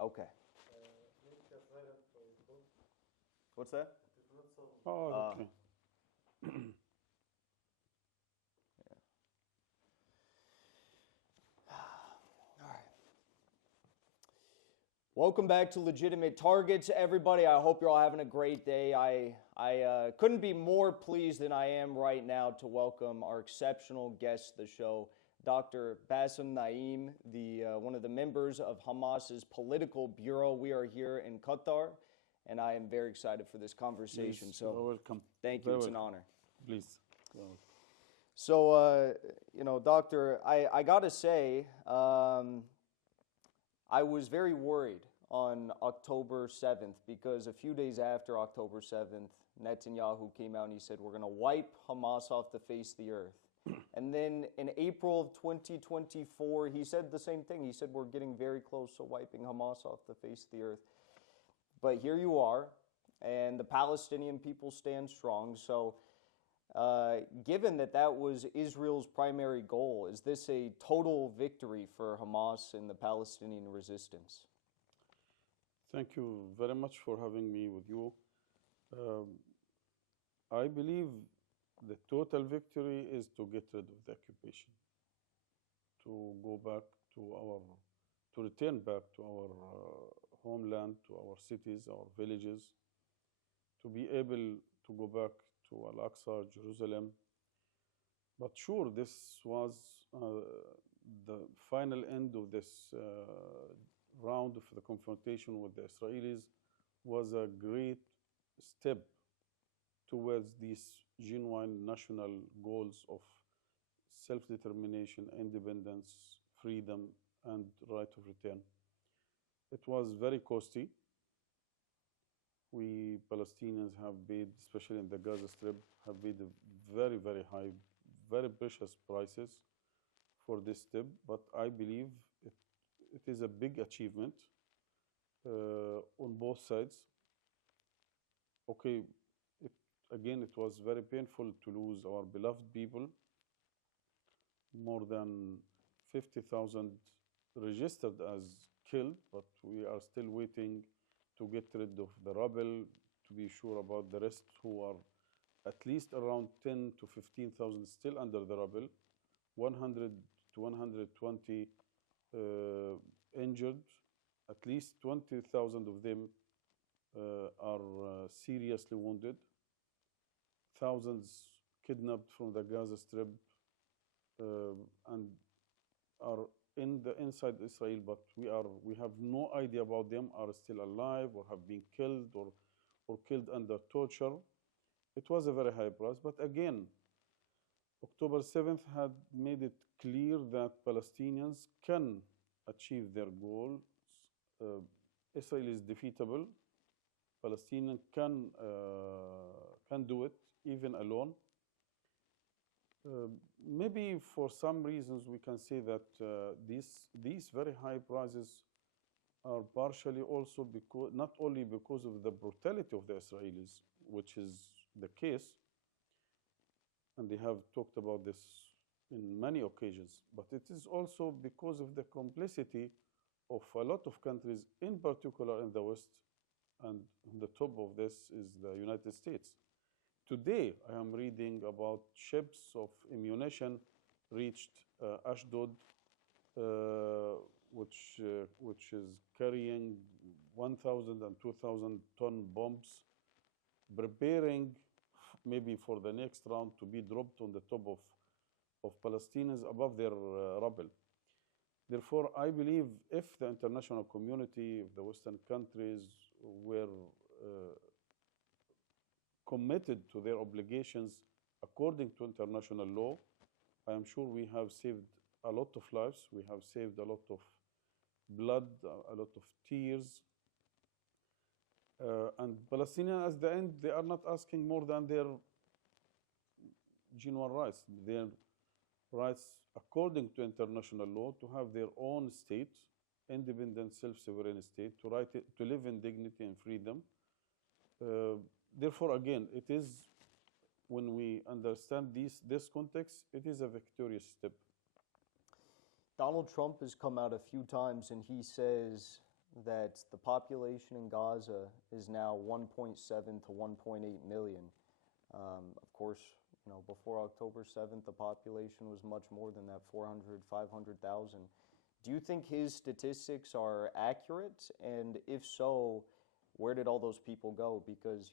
Okay. What's that? Oh, okay. Welcome back to Legitimate Targets, everybody. I hope you're all having a great day. I couldn't be more pleased than I am right now to welcome our exceptional guest to the show, Dr. Basem Naim, one of the members of Hamas's political bureau. We are here in Qatar, and I am very excited for this conversation. Please, you're welcome. Thank you. It's an honor. Please. So, Doctor, I got to say, I was very worried on October 7th because a few days after October 7th, Netanyahu came out and he said, we're going to wipe Hamas off the face of the earth. And then in April of 2024, he said the same thing. He said, we're getting very close to wiping Hamas off the face of the earth. But here you are, and the Palestinian people stand strong. So given that was Israel's primary goal, is this a total victory for Hamas and the Palestinian resistance? Thank you very much for having me with you. I believe the total victory is to get rid of the occupation, to return back to our homeland, to our cities, our villages, to be able to go back to Al-Aqsa, Jerusalem. But sure, this was the final end of this round of the confrontation with the Israelis, was a great step towards these genuine national goals of self-determination, independence, freedom, and right of return. It was very costly. We Palestinians have paid, especially in the Gaza Strip, have paid very, very high, very precious prices for this step. But I believe it is a big achievement on both sides. Okay, it was very painful to lose our beloved people. More than 50,000 registered as killed, but we are still waiting to get rid of the rubble, to be sure about the rest who are at least around 10 to 15,000 still under the rubble, 100 to 120 injured, at least 20,000 of them are seriously wounded, thousands kidnapped from the Gaza Strip and are inside Israel, but we have no idea about them, are still alive or have been killed or killed under torture. It was a very high price, but again, October 7th had made it clear that Palestinians can achieve their goals. Israel is defeatable. Palestinians can do it even alone. Maybe for some reasons we can say that these very high prices are partially also because, not only because of the brutality of the Israelis, which is the case, and they have talked about this in many occasions, but it is also because of the complicity of a lot of countries, in particular in the West, and on the top of this is the United States. Today, I am reading about ships of ammunition reached Ashdod, which is carrying 1,000 and 2,000 ton bombs, preparing maybe for the next round to be dropped on the top of Palestinians above their rubble. Therefore, I believe if the international community, if the Western countries were committed to their obligations according to international law, I am sure we have saved a lot of lives, we have saved a lot of blood, a lot of tears. And Palestinians, at the end, they are not asking more than their genuine rights, their rights according to international law to have their own state, independent, self-sovereign state, to live in dignity and freedom. Therefore, again, it is, when we understand this context, it is a victorious step. Donald Trump has come out a few times and he says that the population in Gaza is now 1.7 to 1.8 million. Of course, before October 7th, the population was much more than that, 400, 500,000. Do you think his statistics are accurate? And if so, where did all those people go? Because,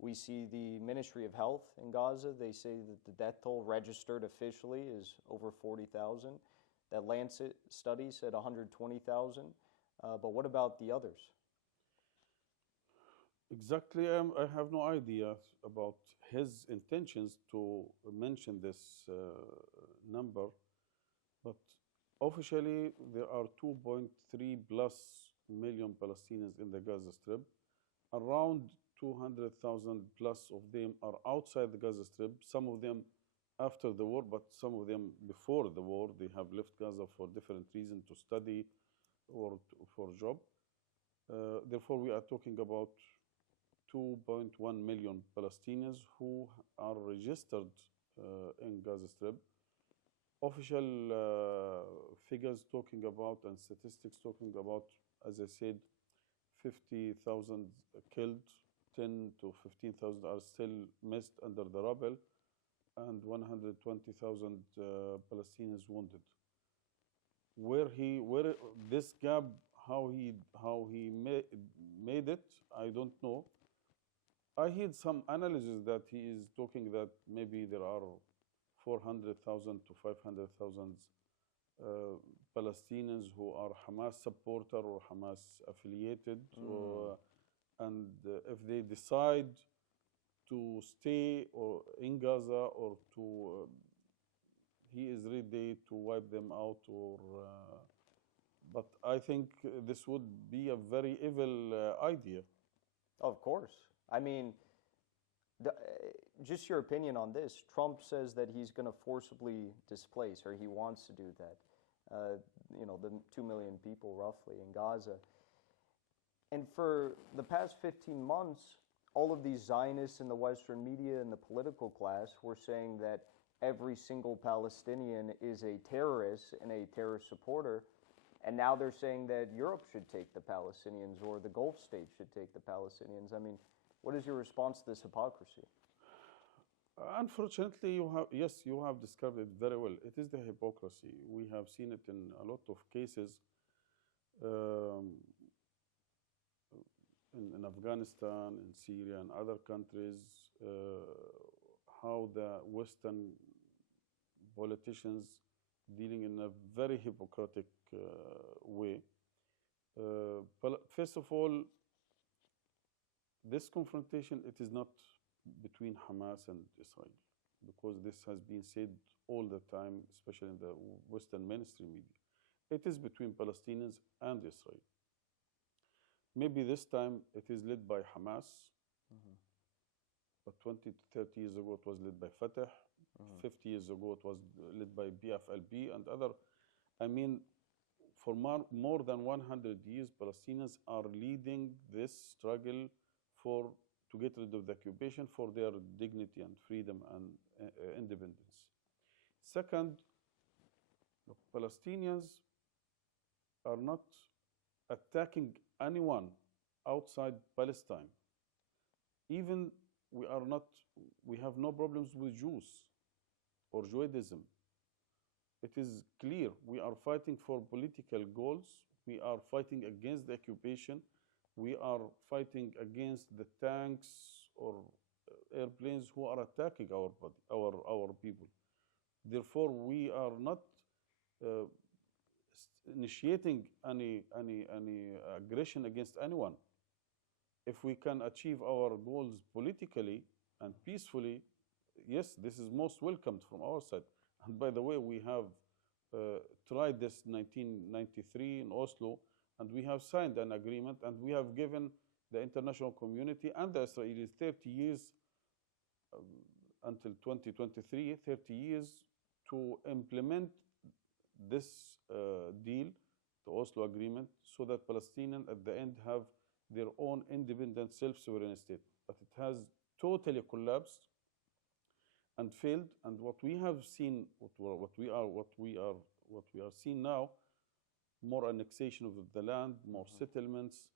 we see the Ministry of Health in Gaza. They say that the death toll registered officially is over 40,000. That Lancet study said 120,000. But what about the others? Exactly, I have no idea about his intentions to mention this number, but officially there are 2.3 plus million Palestinians in the Gaza Strip. Around 200,000 plus of them are outside the Gaza Strip, some of them after the war, but some of them before the war. They have left Gaza for different reasons, to study or for job. Therefore, we are talking about 2.1 million Palestinians who are registered in Gaza Strip. Official figures talking about and statistics talking about, as I said, 50,000 killed, 10 to 15,000 are still missed under the rubble, and 120,000 Palestinians wounded. Where this gap, how he made it, I don't know. I heard some analysis that he is talking that maybe there are 400,000 to 500,000 Palestinians who are Hamas supporter or Hamas affiliated, and if they decide to stay or in Gaza or to, he is ready to wipe them out. But I think this would be a very evil idea. Of course. I mean, just your opinion on this. Trump says that he's going to forcibly displace, or he wants to do that, the 2 million people roughly in Gaza. And for the past 15 months, all of these Zionists in the Western media and the political class were saying that every single Palestinian is a terrorist and a terrorist supporter. And now they're saying that Europe should take the Palestinians or the Gulf states should take the Palestinians. I mean, what is your response to this hypocrisy? Unfortunately, you have described it very well. It is the hypocrisy. We have seen it in a lot of cases. In Afghanistan, in Syria, and other countries, how the Western politicians dealing in a very hypocritic way. First of all, this confrontation, it is not between Hamas and Israel, because this has been said all the time, especially in the Western mainstream media. It is between Palestinians and Israel. Maybe this time it is led by Hamas, but 20 to 30 years ago it was led by Fatah, 50 years ago it was led by PFLP and other. I mean, for more than 100 years, Palestinians are leading this struggle to get rid of the occupation for their dignity and freedom and independence. Second, Palestinians are not attacking anyone outside Palestine. Even we have no problems with Jews or Judaism. It is clear we are fighting for political goals. We are fighting against the occupation. We are fighting against the tanks or airplanes who are attacking our people. Therefore, we are not initiating any aggression against anyone. If we can achieve our goals politically and peacefully, yes, this is most welcomed from our side. And by the way, we have tried this in 1993 in Oslo, and we have signed an agreement, and we have given the international community and the Israelis 30 years until 2023, 30 years to implement this deal, the Oslo Agreement, so that Palestinians at the end have their own independent self-sovereign state. But it has totally collapsed and failed. And what we have seen, what we are seeing now, more annexation of the land, more settlements,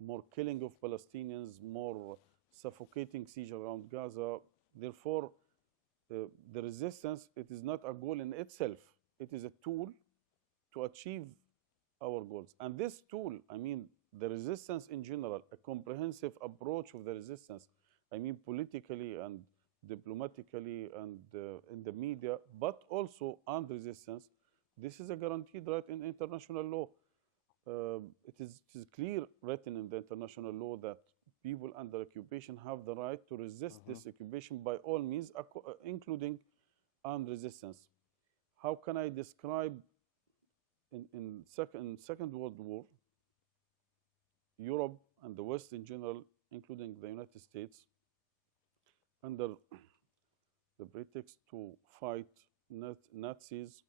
more killing of Palestinians, more suffocating siege around Gaza. Therefore, the resistance, it is not a goal in itself. It is a tool to achieve our goals. And this tool, I mean, the resistance in general, a comprehensive approach of the resistance, I mean, politically and diplomatically and in the media, but also armed resistance, this is a guaranteed right in international law. It is clear written in the international law that people under occupation have the right to resist this occupation by all means, including armed resistance. How can I describe in Second World War, Europe and the West in general, including the United States, under the pretext to fight Nazis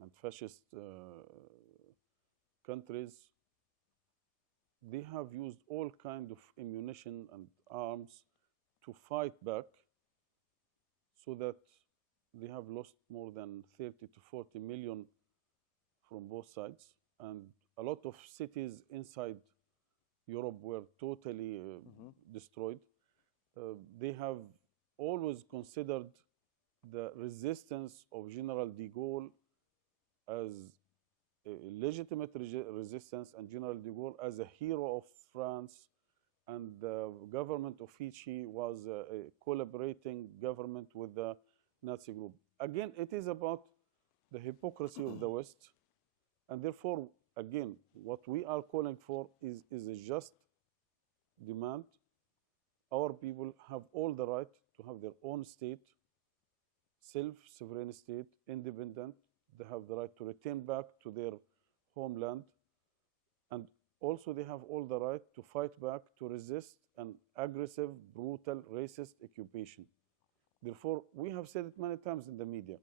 and fascist countries, they have used all kind of ammunition and arms to fight back, so that they have lost more than 30 to 40 million from both sides, and a lot of cities inside Europe were totally destroyed. They have always considered the resistance of General de Gaulle as a legitimate resistance, and General de Gaulle as a hero of France, and the government of Vichy was a collaborating government with the Nazi group. Again, it is about the hypocrisy of the West, and therefore, again, what we are calling for is a just demand. Our people have all the right to have their own state, self-sovereign state, independent. They have the right to return back to their homeland. And also they have all the right to fight back, to resist an aggressive, brutal, racist occupation. Therefore, we have said it many times in the media.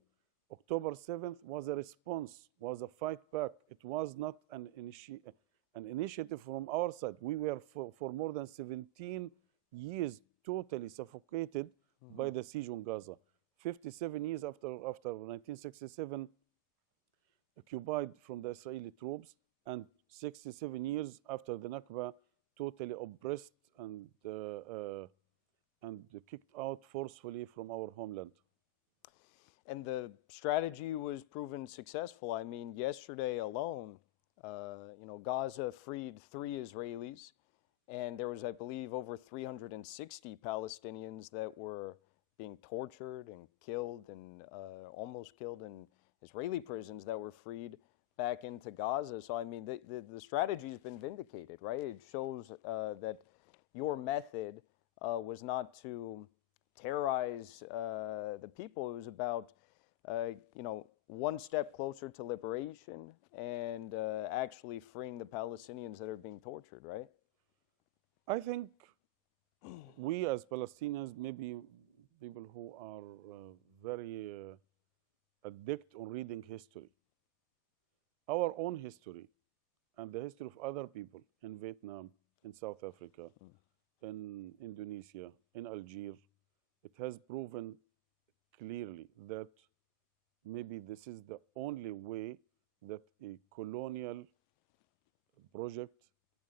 October 7th was a response, was a fight back. It was not an initiative from our side. We were for more than 17 years totally suffocated by the siege on Gaza. 57 years after 1967, occupied from the Israeli troops, and 67 years after the Nakba, totally oppressed and kicked out forcefully from our homeland. And the strategy was proven successful. I mean, yesterday alone, Gaza freed 3 Israelis, and there was, I believe, over 360 Palestinians that were being tortured and killed and almost killed in Israeli prisons that were freed back into Gaza. So, I mean, the strategy has been vindicated, right? It shows that your method was not to terrorize the people. It was about, one step closer to liberation and actually freeing the Palestinians that are being tortured, right? I think we as Palestinians, maybe people who are very addicted on reading history, our own history and the history of other people in Vietnam, in South Africa, in Indonesia, in Algeria, it has proven clearly that maybe this is the only way that a colonial project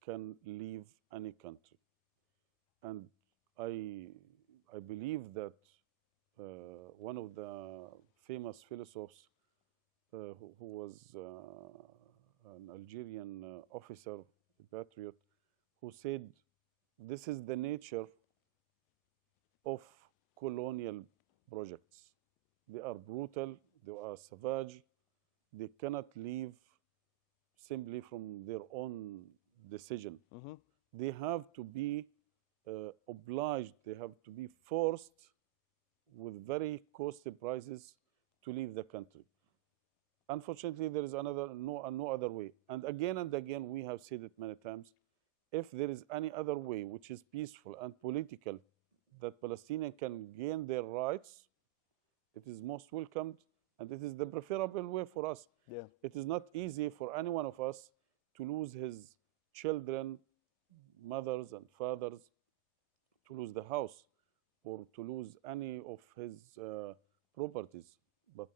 can leave any country. And I believe that one of the famous philosophers who was an Algerian officer, a patriot, who said, this is the nature of colonial projects. They are brutal, they are savage, they cannot leave simply from their own decision. They have to be obliged, they have to be forced with very costly prices to leave the country. Unfortunately, there is no other way. And again, we have said it many times, if there is any other way which is peaceful and political, that Palestinians can gain their rights, it is most welcomed, and it is the preferable way for us. Yeah. It is not easy for any one of us to lose his children, mothers and fathers, to lose the house, or to lose any of his properties. But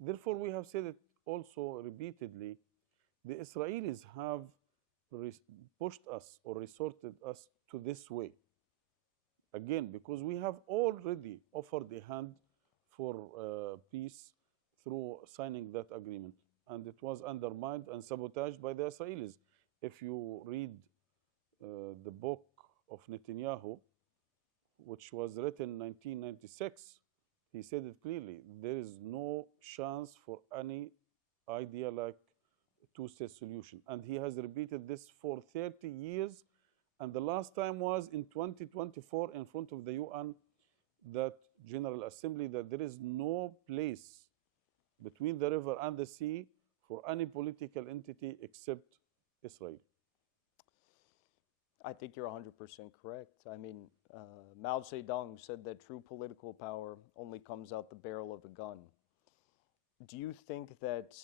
therefore we have said it also repeatedly, the Israelis have pushed us or resorted us to this way. Again, because we have already offered a hand for peace through signing that agreement. And it was undermined and sabotaged by the Israelis. If you read the book of Netanyahu, which was written in 1996, he said it clearly. There is no chance for any idea like two-state solution. And he has repeated this for 30 years. And the last time was in 2024 in front of the UN, that General Assembly, that there is no place between the river and the sea for any political entity except Israel. I think you're 100% correct. I mean, Mao Zedong said that true political power only comes out the barrel of a gun. Do you think that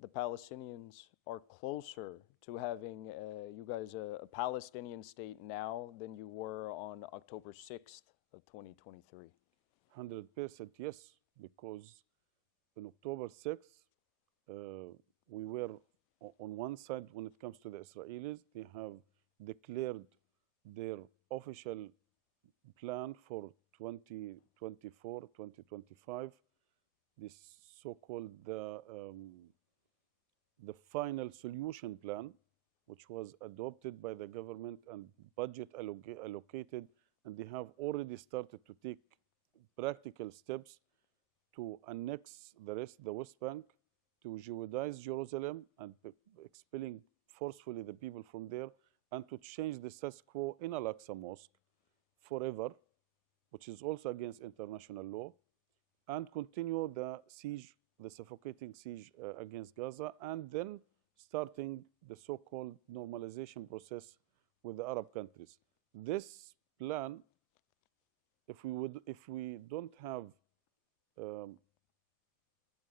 the Palestinians are closer to having you guys a Palestinian state now than you were on October 6th of 2023? 100% yes, because on October 6th, we were on one side when it comes to the Israelis. They have declared their official plan for 2024, 2025, this so-called the final solution plan, which was adopted by the government and budget allocated, and they have already started to take practical steps to annex the West Bank, to Jewadize Jerusalem and expelling forcefully the people from there, and to change the status quo in Al-Aqsa Mosque forever, which is also against international law, and continue the siege, the suffocating siege against Gaza, and then starting the so-called normalization process with the Arab countries. This plan, if we don't have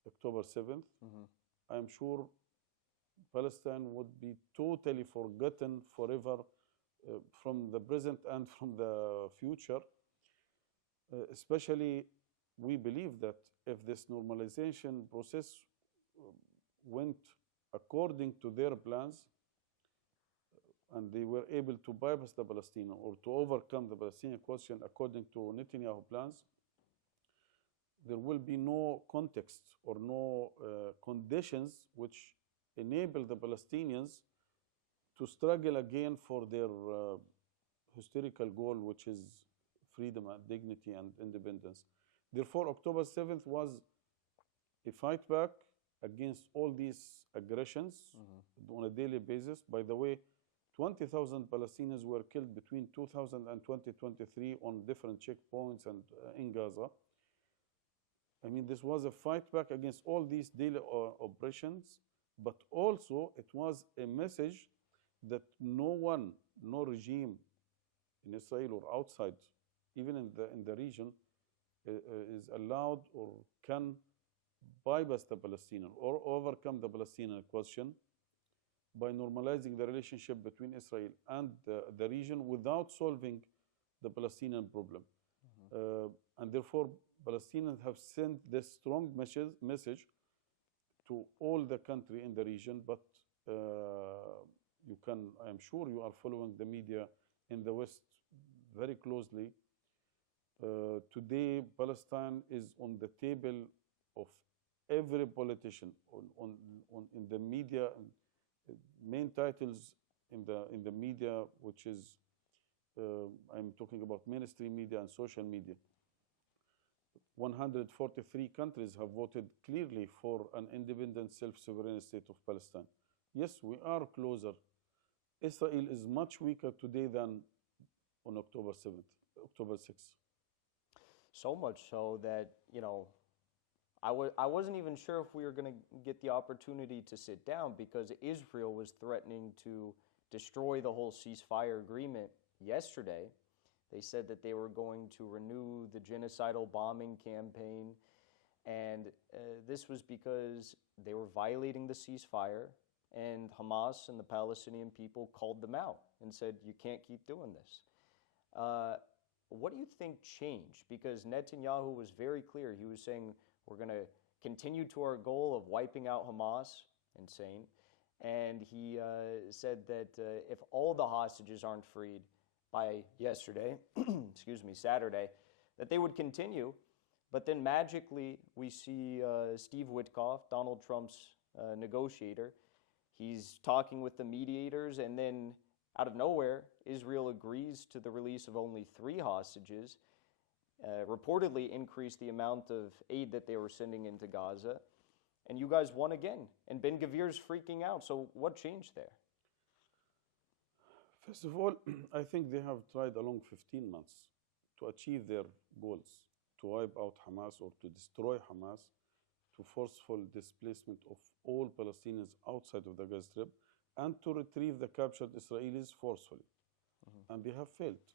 October 7th, I'm sure Palestine would be totally forgotten forever from the present and from the future. Especially, we believe that if this normalization process went according to their plans, and they were able to bypass the Palestinian or to overcome the Palestinian question according to Netanyahu plans, there will be no context or no conditions which enable the Palestinians to struggle again for their historical goal, which is freedom and dignity and independence. Therefore, October 7th was a fight back against all these aggressions on a daily basis. By the way, 20,000 Palestinians were killed between 2000 and 2023 on different checkpoints and in Gaza. I mean, this was a fight back against all these daily oppressions, but also it was a message that no one, no regime in Israel or outside, even in the region, is allowed or can bypass the Palestinian or overcome the Palestinian question by normalizing the relationship between Israel and the region without solving the Palestinian problem. And therefore, Palestinians have sent this strong message to all the country in the region, but I am sure you are following the media in the West very closely. Today, Palestine is on the table of every politician in the media, main titles in the media, which is I'm talking about mainstream media and social media. 143 countries have voted clearly for an independent, self-sovereign state of Palestine. Yes, we are closer. Israel is much weaker today than on October 6th. So much so that, I wasn't even sure if we were going to get the opportunity to sit down, because Israel was threatening to destroy the whole ceasefire agreement yesterday. They said that they were going to renew the genocidal bombing campaign, and this was because they were violating the ceasefire, and Hamas and the Palestinian people called them out and said, you can't keep doing this. What do you think changed? Because Netanyahu was very clear. He was saying, we're going to continue to our goal of wiping out Hamas. Insane. And he said that if all the hostages aren't freed by yesterday, excuse me, Saturday, that they would continue. But then magically, we see Steve Witkoff, Donald Trump's negotiator. He's talking with the mediators, and then out of nowhere, Israel agrees to the release of only 3 hostages, reportedly increased the amount of aid that they were sending into Gaza. And you guys won again. And Ben Gvir's freaking out. So what changed there? First of all, I think they have tried along 15 months to achieve their goals, to wipe out Hamas or to destroy Hamas, to forceful displacement of all Palestinians outside of the Gaza Strip, and to retrieve the captured Israelis forcefully. And they have failed.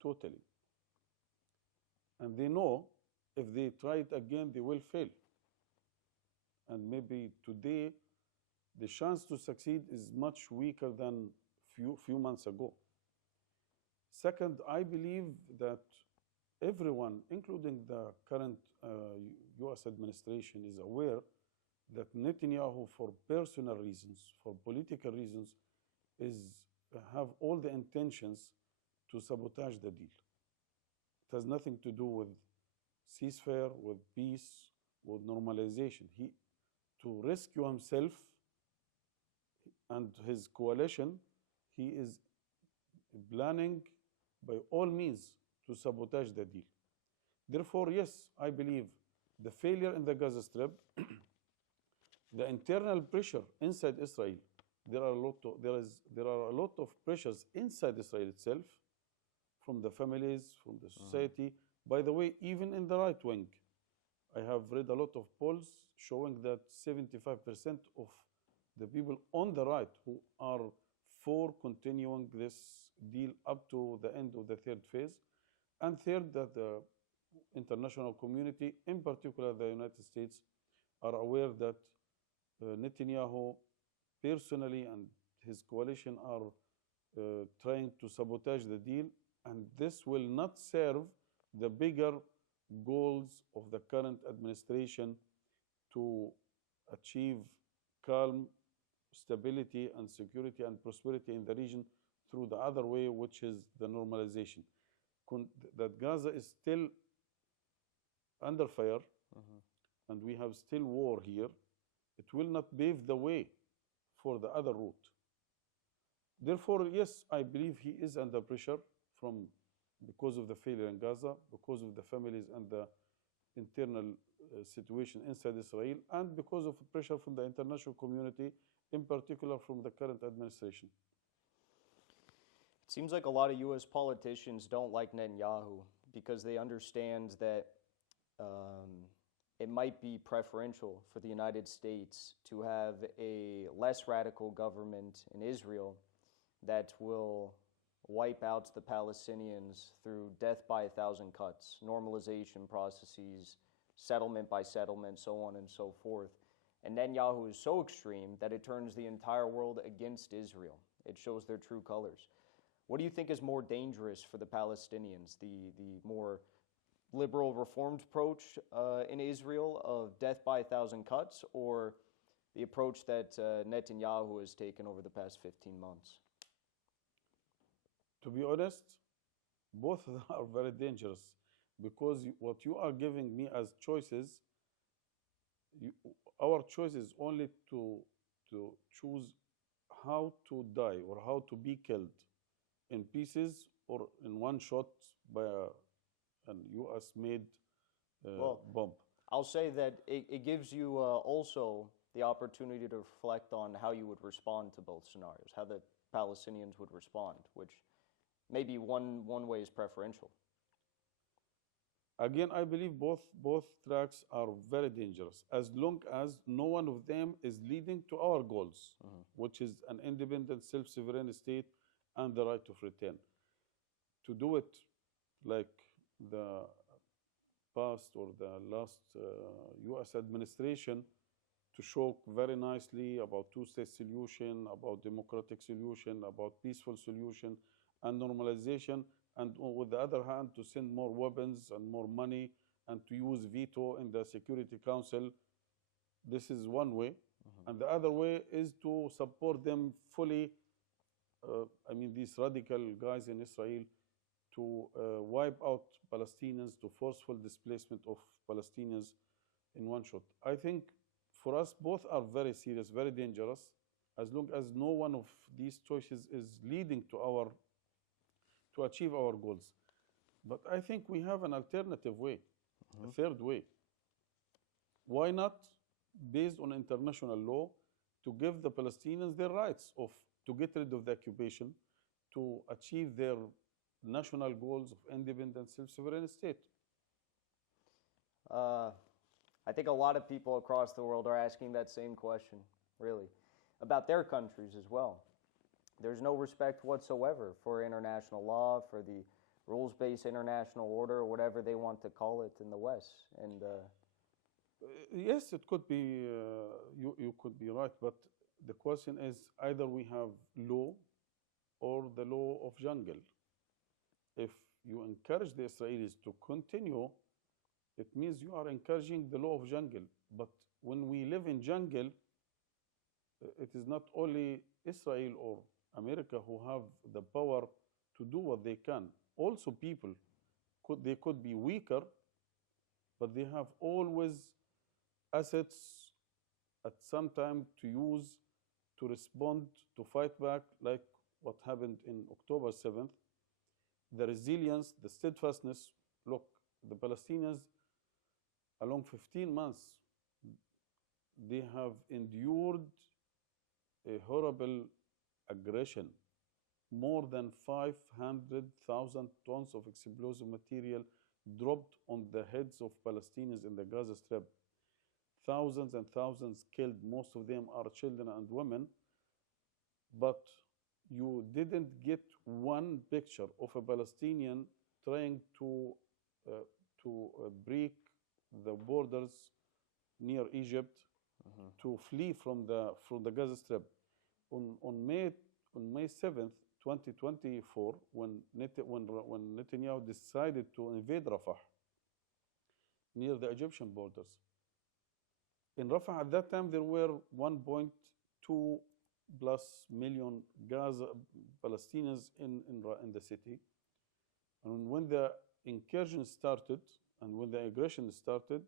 Totally. And they know if they try it again, they will fail. And maybe today, the chance to succeed is much weaker than few months ago. Second, I believe that everyone, including the current U.S. administration, is aware that Netanyahu, for personal reasons, for political reasons, have all the intentions to sabotage the deal. It has nothing to do with ceasefire, with peace, with normalization. To rescue himself and his coalition, he is planning by all means to sabotage the deal. Therefore, yes, I believe the failure in the Gaza Strip, the internal pressure inside Israel, there are a lot of pressures inside Israel itself, from the families, from the society. By the way, even in the right wing, I have read a lot of polls showing that 75% of the people on the right who are for continuing this deal up to the end of the 3rd phase, and third, that the international community, in particular the United States, are aware that Netanyahu personally and his coalition are trying to sabotage the deal, and this will not serve the bigger goals of the current administration to achieve calm, stability, and security and prosperity in the region through the other way, which is the normalization. That Gaza is still under fire, and we have still war here. It will not pave the way for the other route. Therefore, yes, I believe he is under pressure because of the failure in Gaza, because of the families and the internal situation inside Israel, and because of pressure from the international community, in particular from the current administration. It seems like a lot of U.S. politicians don't like Netanyahu because they understand that it might be preferential for the United States to have a less radical government in Israel that will wipe out the Palestinians through death by 1,000 cuts, normalization processes, settlement by settlement, so on and so forth. And Netanyahu is so extreme that it turns the entire world against Israel. It shows their true colors. What do you think is more dangerous for the Palestinians, the more liberal reformed approach in Israel of death by 1,000 cuts, or the approach that Netanyahu has taken over the past 15 months? To be honest, both are very dangerous, because what you are giving me as choices, our choice is only to choose how to die or how to be killed in pieces or in one shot by an US-made bomb. I'll say that it gives you also the opportunity to reflect on how you would respond to both scenarios, how the Palestinians would respond, which maybe one way is preferential. Again, I believe both tracks are very dangerous, as long as no one of them is leading to our goals, which is an independent, self-sovereign state and the right of return. To do it like the past or the last US administration, to show very nicely about two-state solution, about democratic solution, about peaceful solution, and normalization, and with the other hand, to send more weapons and more money and to use veto in the Security Council. This is one way. Mhm. And the other way is to support them fully. I mean, these radical guys in Israel to wipe out Palestinians, to forceful displacement of Palestinians in one shot. I think for us, both are very serious, very dangerous, as long as no one of these choices is leading to achieve our goals. But I think we have an alternative way, a third way. Why not, based on international law, to give the Palestinians their rights of to get rid of the occupation, to achieve their national goals of independent, self-sovereign state? Uh, I think a lot of people across the world are asking that same question, really, about their countries as well. There's no respect whatsoever for international law, for the rules-based international order, or whatever they want to call it in the West. And Yes, it could be, you could be right, but the question is either we have law or the law of jungle. If you encourage the Israelis to continue, it means you are encouraging the law of jungle. But when we live in jungle, it is not only Israel or America who have the power to do what they can. Also, people they could be weaker, but they have always assets at some time to use to respond, to fight back, like what happened in October 7th. The resilience, the steadfastness. Look, the Palestinians, along 15 months, they have endured a horrible aggression. More than 500,000 tons of explosive material dropped on the heads of Palestinians in the Gaza Strip. Thousands and thousands killed, most of them are children and women. But you didn't get one picture of a Palestinian trying to break the borders near Egypt to flee from the Gaza Strip. On May 7th, 2024, when Netanyahu decided to invade Rafah near the Egyptian borders. In Rafah at that time there were 1.2 plus million Gaza Palestinians in the city. And when the incursion started and when the aggression started,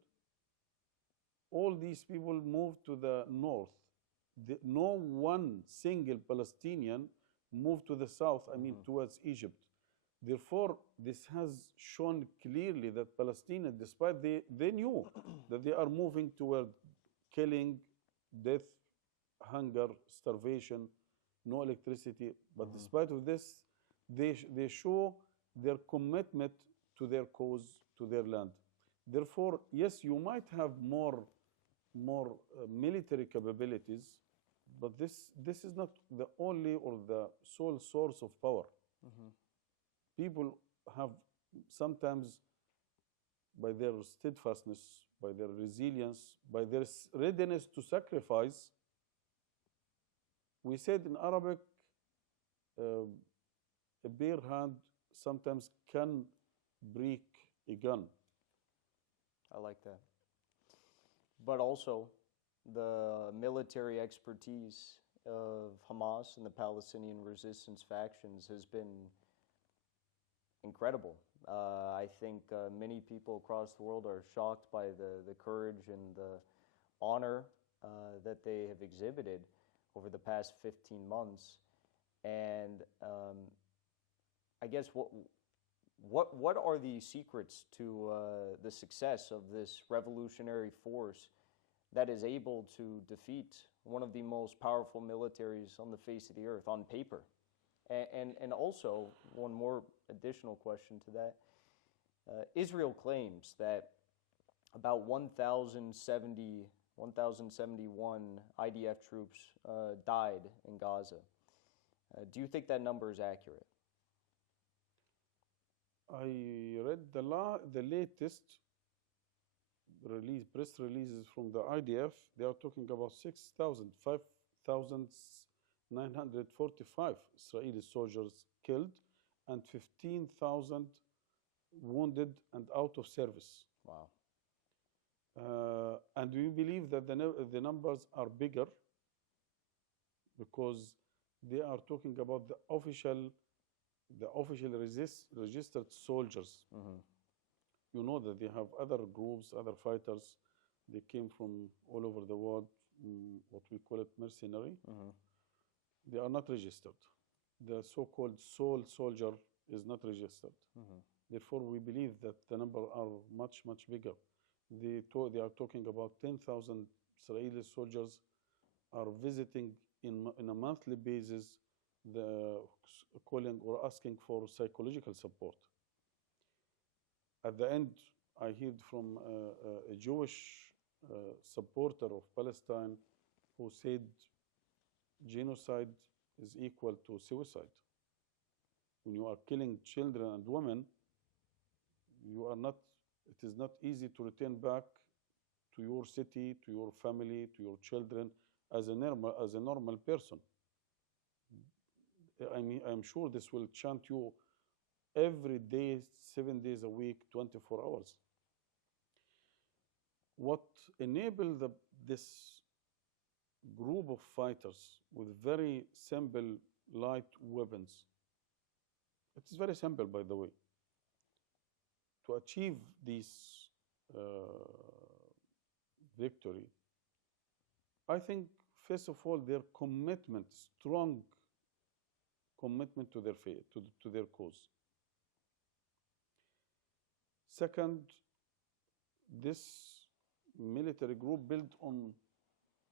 all these people moved to the north. No one single Palestinian moved to the south, I mean towards Egypt. Therefore, this has shown clearly that Palestinians, despite they knew that they are moving toward killing, death, hunger, starvation, no electricity, but despite of this, they show their commitment to their cause, to their land. Therefore, yes, you might have more military capabilities, but this is not the only or the sole source of power. People have sometimes, by their steadfastness, by their resilience, by their readiness to sacrifice. We said in Arabic, a bare hand sometimes can break a gun. I like that. But also, the military expertise of Hamas and the Palestinian resistance factions has been incredible. I think many people across the world are shocked by the courage and the honor that they have exhibited over the past 15 months. And I guess what are the secrets to the success of this revolutionary force that is able to defeat one of the most powerful militaries on the face of the earth on paper? And also, one more additional question to that. Israel claims that about 1,071 IDF troops died in Gaza. Do you think that number is accurate? I read the latest press releases from the IDF. They are talking about 5,945 Israeli soldiers killed and 15,000 wounded and out of service. Wow. And we believe that the numbers are bigger because they are talking about the official registered soldiers. Mm-hmm. You know that they have other groups, other fighters. They came from all over the world, what we call it mercenary. Mm-hmm. They are not registered. The so-called soul soldier is not registered. Mm-hmm. Therefore, we believe that the number are much, much bigger. They are talking about 10,000 Israeli soldiers are visiting in a monthly basis, the calling or asking for psychological support. At the end, I heard from a Jewish supporter of Palestine who said genocide is equal to suicide. When you are killing children and women, you are not. It is not easy to return back to your city, to your family, to your children as a normal person. I mean, I'm sure this will chant you every day, 7 days a week, 24 hours. What enabled this group of fighters with very simple light weapons, it is very simple, by the way, to achieve this uh, victory. I think, first of all, their commitment, strong commitment to their faith, to their cause. Second, this military group built on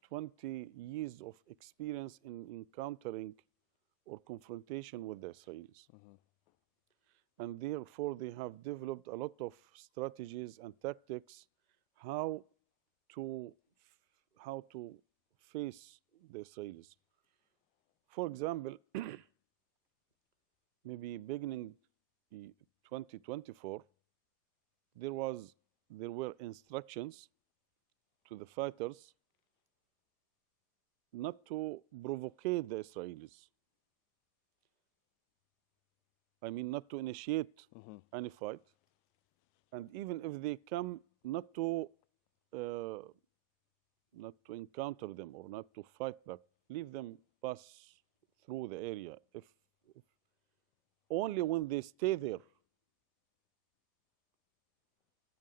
20 years of experience in encountering or confrontation with the Israelis. Mm-hmm. And therefore, they have developed a lot of strategies and tactics how to how to face the Israelis. For example, maybe beginning 2024, there was there were instructions to the fighters not to provocate the Israelis. I mean, not to initiate Mm-hmm. any fight, and even if they come, uh, not to encounter them or not to fight back. Leave them pass through the area. If only when they stay there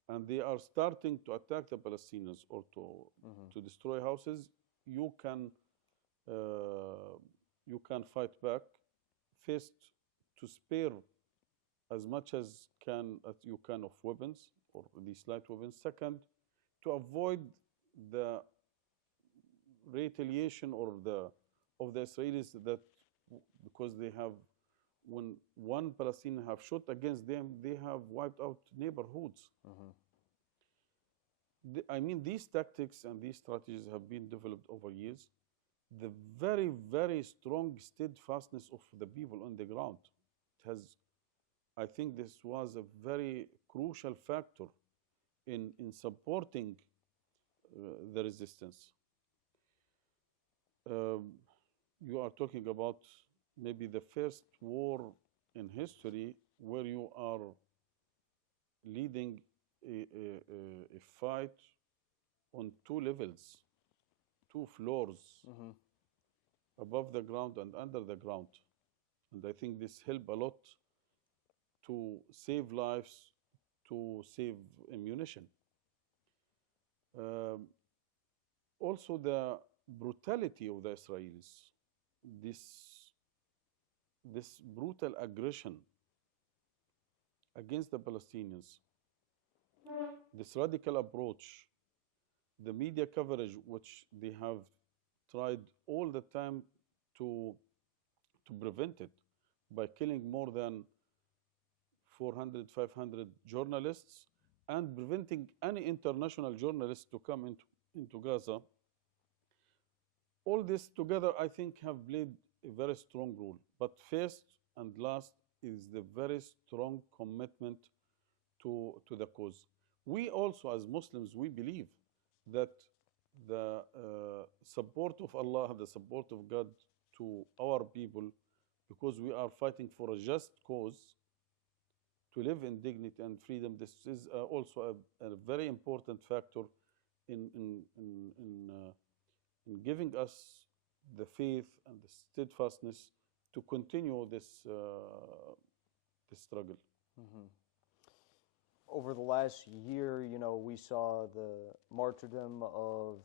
and they are starting to attack the Palestinians or Mm-hmm. to destroy houses, you can uh, you can fight back. First, to spare as much as you can of weapons or these light weapons. Second, to avoid the retaliation or the of the Israelis that because they have when one Palestinian have shot against them, they have wiped out neighborhoods. Mm-hmm. I mean, these tactics and these strategies have been developed over years. The very, very strong steadfastness of the people on the ground. It has, I think, this was a very crucial factor in supporting the resistance. Um, you are talking about maybe the first war in history where you are leading a fight on two levels, two floors, Mm-hmm. above the ground and under the ground. And I think this helped a lot to save lives, to save ammunition. Um, Also, the brutality of the Israelis, this, this brutal aggression against the Palestinians, this radical approach, the media coverage, which they have tried all the time to, to prevent it by killing more than 400, 500 journalists and preventing any international journalist to come into Gaza. All this together, I think, have played a very strong role. But first and last is the very strong commitment to the cause. We also, as Muslims, we believe that the support of Allah, the support of God to our people, because we are fighting for a just cause, to live in dignity and freedom. This is also a very important factor in, in, in, in, uh, in giving us the faith and the steadfastness to continue this struggle. Hmm. Over the last year, we saw the martyrdom of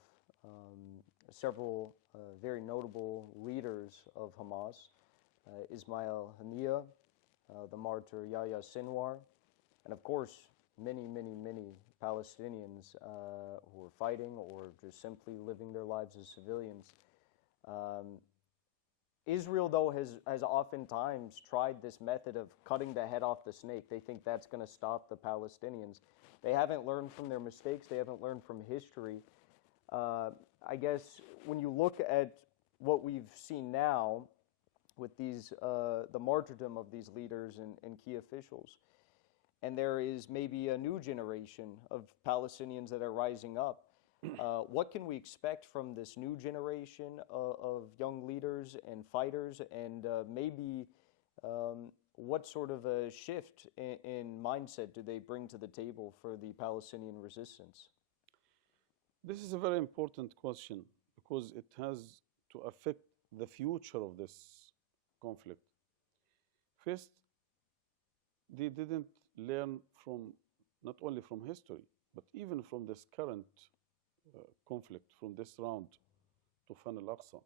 several very notable leaders of Hamas, Ismail Haniyeh, the martyr Yahya Sinwar, and of course, many, many, many Palestinians who are fighting or just simply living their lives as civilians. Um, Israel, though, has oftentimes tried this method of cutting the head off the snake. They think that's going to stop the Palestinians. They haven't learned from their mistakes. They haven't learned from history. I guess when you look at what we've seen now with the martyrdom of these leaders and key officials, and there is maybe a new generation of Palestinians that are rising up. What can we expect from this new generation of young leaders and fighters, and maybe what sort of a shift in mindset do they bring to the table for the Palestinian resistance? This is a very important question because it has to affect the future of this conflict. First, they didn't learn from not only from history, but even from this current conflict, from this round to Fan al-Aqsa.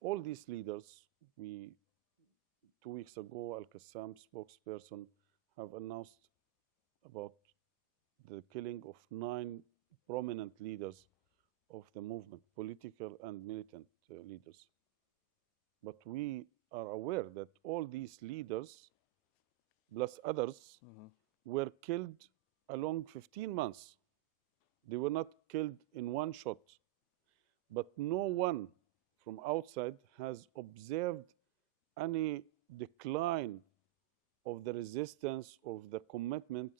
All these leaders, 2 weeks ago, Al-Qassam spokesperson have announced about the killing of 9 prominent leaders of the movement, political and militant leaders. But we are aware that all these leaders, plus others, were killed along 15 months. They were not killed in one shot. But no one from outside has observed any decline of the resistance, of the commitment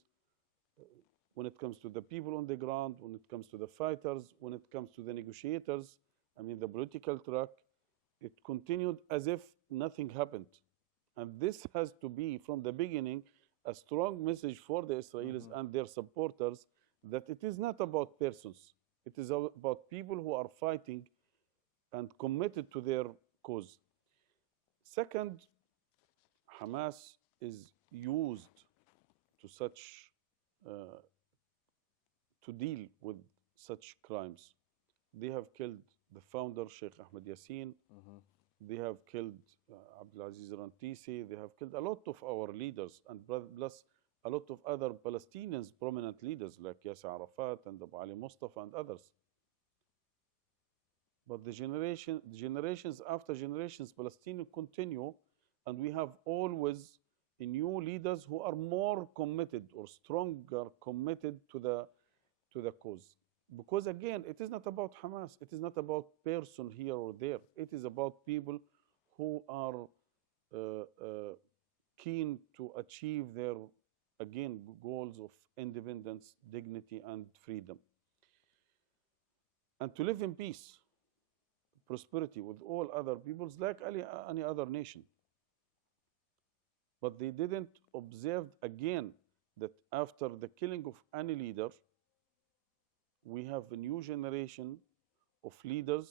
when it comes to the people on the ground, when it comes to the fighters, when it comes to the negotiators, the political track. It continued as if nothing happened. And this has to be, from the beginning, a strong message for the Israelis and their supporters that it is not about persons. It is about people who are fighting and committed to their cause. Second, Hamas is used to deal with such crimes. They have killed the founder, Sheikh Ahmed Yassin. They have killed Abdulaziz Rantisi. They have killed a lot of our leaders, and plus a lot of other Palestinians, prominent leaders like Yasser Arafat and Abu Ali Mustafa and others. But the generations after generations, Palestinians continue, and we have always new leaders who are more committed or stronger committed to the cause. Because again, it is not about Hamas. It is not about person here or there. It is about people who are keen to achieve their, again, goals of independence, dignity, and freedom. And to live in peace, prosperity with all other peoples like any other nation. But they didn't observe again that after the killing of any leader, we have a new generation of leaders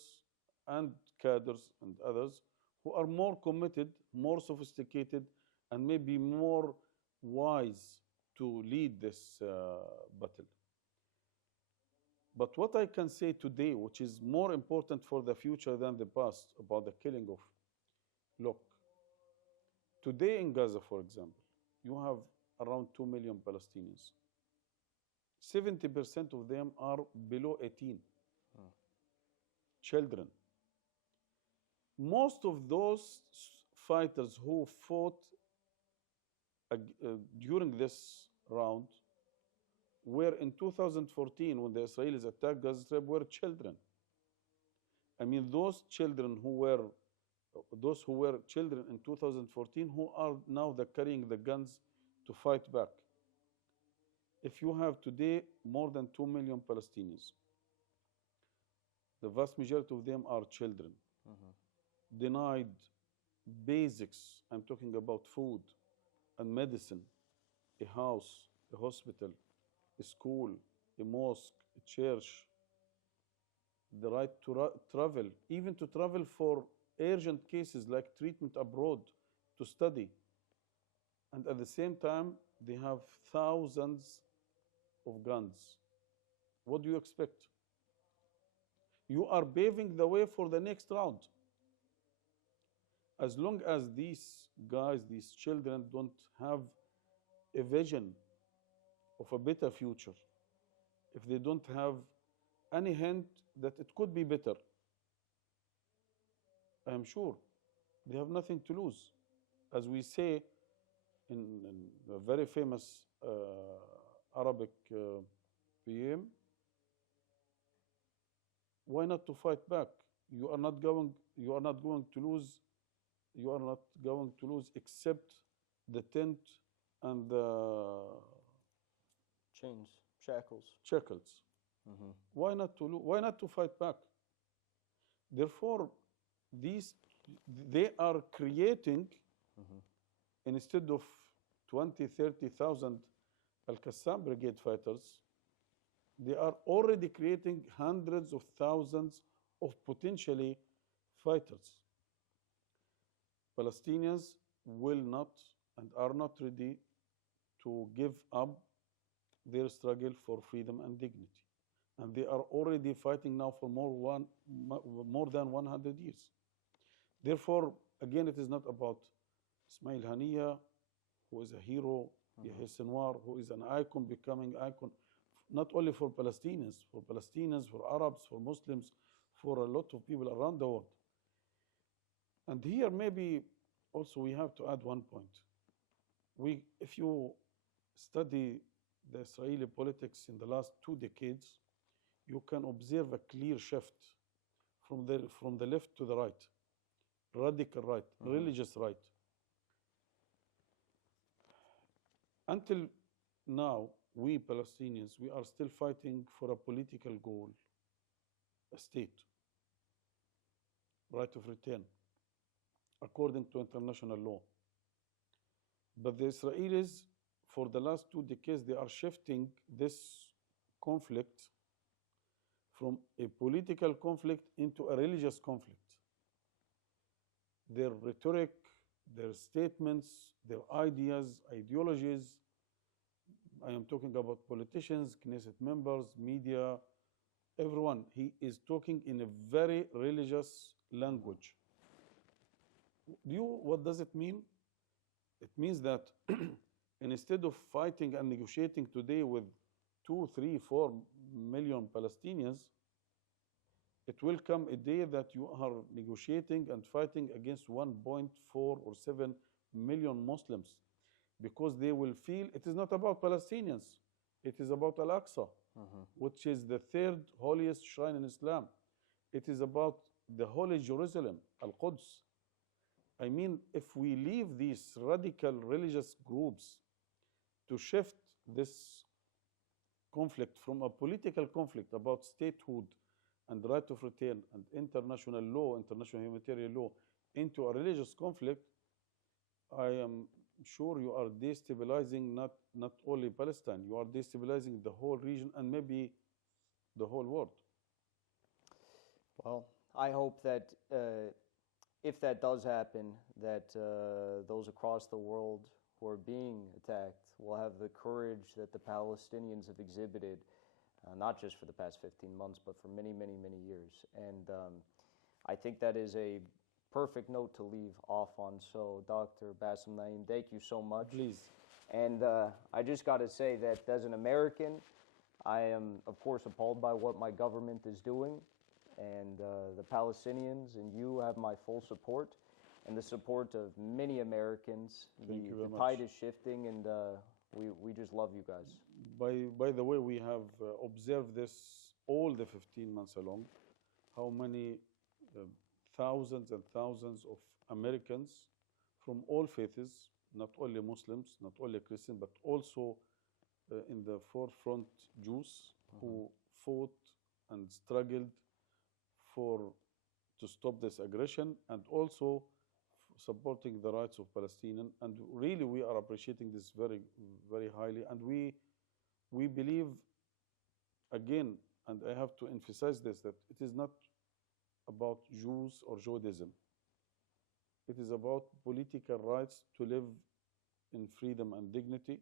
and cadres and others who are more committed, more sophisticated, and maybe more wise to lead this battle. But what I can say today, which is more important for the future than the past, about the killing of, look, today in Gaza, for example, you have around 2 million Palestinians. 70% of them are below 18, children. Most of those fighters who fought during this round were in 2014, when the Israelis attacked Gaza Strip, were children. Those children who were children in 2014 who are now carrying the guns to fight back. If you have today more than 2 million Palestinians, the vast majority of them are children, denied basics. I'm talking about food and medicine, a house, a hospital, a school, a mosque, a church, the right to travel, even to travel for urgent cases like treatment abroad, to study. And at the same time, they have thousands of guns. What do you expect? You are paving the way for the next round. As long as these guys, these children, don't have a vision of a better future, if they don't have any hint that it could be better, I am sure they have nothing to lose. As we say in a very famous Arabic poem, why not to fight back? You are not going. You are not going to lose. You are not going to lose except the tent and the Chains, shackles. shackles. Hmm. Why not to why not to fight back? Therefore, these they are creating, instead of 20, 30,000 Al-Qassam Brigade fighters, they are already creating hundreds of thousands of potentially fighters. Palestinians will not and are not ready to give up their struggle for freedom and dignity. And they are already fighting now for more than 100 years. Therefore, again, it is not about Ismail Haniya, who is a hero, Yahya Sinwar, who is an icon, becoming icon, not only for Palestinians, for Arabs, for Muslims, for a lot of people around the world. And here maybe also we have to add one point. If you study the Israeli politics in the last 2 decades, you can observe a clear shift from the left to the right, radical right, religious right. Until now, we Palestinians, we are still fighting for a political goal, a state, right of return, according to international law. But the Israelis, for the last 2 decades, they are shifting this conflict from a political conflict into a religious conflict. Their rhetoric, their statements, their ideas, ideologies, I am talking about politicians, Knesset members, media, everyone. He is talking in a very religious language. What does it mean? It means that instead of fighting and negotiating today with 2, 3, 4 million Palestinians, it will come a day that you are negotiating and fighting against 1.4 or 7 million Muslims, because they will feel it is not about Palestinians, it is about Al-Aqsa, which is the 3rd holiest shrine in Islam. It is about the holy Jerusalem, Al-Quds. I mean, if we leave these radical religious groups to shift this conflict from a political conflict about statehood and right of return and international law, international humanitarian law, into a religious conflict, I am sure you are destabilizing not only Palestine, you are destabilizing the whole region and maybe the whole world. Well, I hope that if that does happen, that those across the world who are being attacked will have the courage that the Palestinians have exhibited, not just for the past 15 months, but for many, many, many years. And I think that is a perfect note to leave off on. So, Dr. Basem Naim, thank you so much. Please. And I just got to say that as an American, I am, of course, appalled by what my government is doing. And the Palestinians and you have my full support and the support of many Americans. Thank you very the much. tide is shifting, and we just love you guys. By the way, we have observed this all the 15 months along, how many thousands and thousands of Americans from all faiths, not only Muslims, not only Christians, but also in the forefront Jews who fought and struggled to stop this aggression, and also supporting the rights of Palestinians, and really we are appreciating this very, very highly. And we believe, again, and I have to emphasize this, that it is not about Jews or Judaism. It is about political rights to live in freedom and dignity.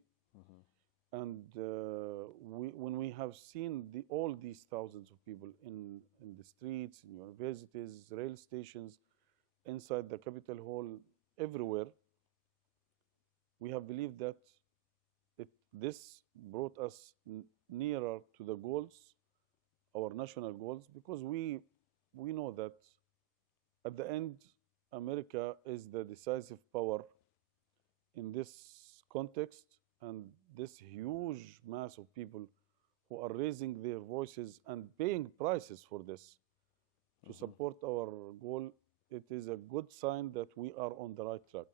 And when we have seen all these thousands of people in the streets, in universities, rail stations, inside the Capitol Hall, everywhere, we have believed that this brought us nearer to the goals, our national goals, because we know that at the end, America is the decisive power in this context, and this huge mass of people who are raising their voices and paying prices for this to support our goal, it is a good sign that we are on the right track.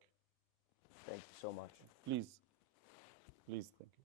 Thank you so much. Please, thank you.